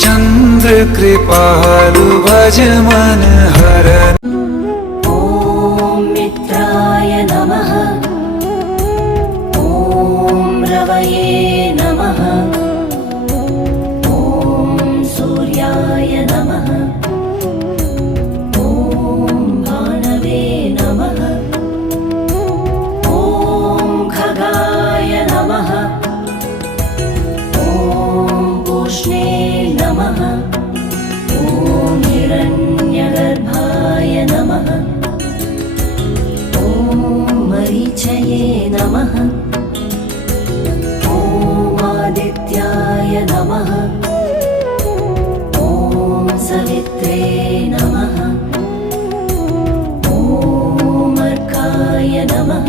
चंद्र कृपालु भज मन हरन। ओम मित्राय नमः। ओम रवये नमः। ओम सूर्याय नमः। ओम भानवे नमः। ओम खगाय नमः। ओम पूष्णे नमः। ओम हिरण्यगर्भाय नमः। ओम मरीचये नमः। ओम आदित्याय नमः। ओम सवित्रे नमः। ओम अर्काय नमः।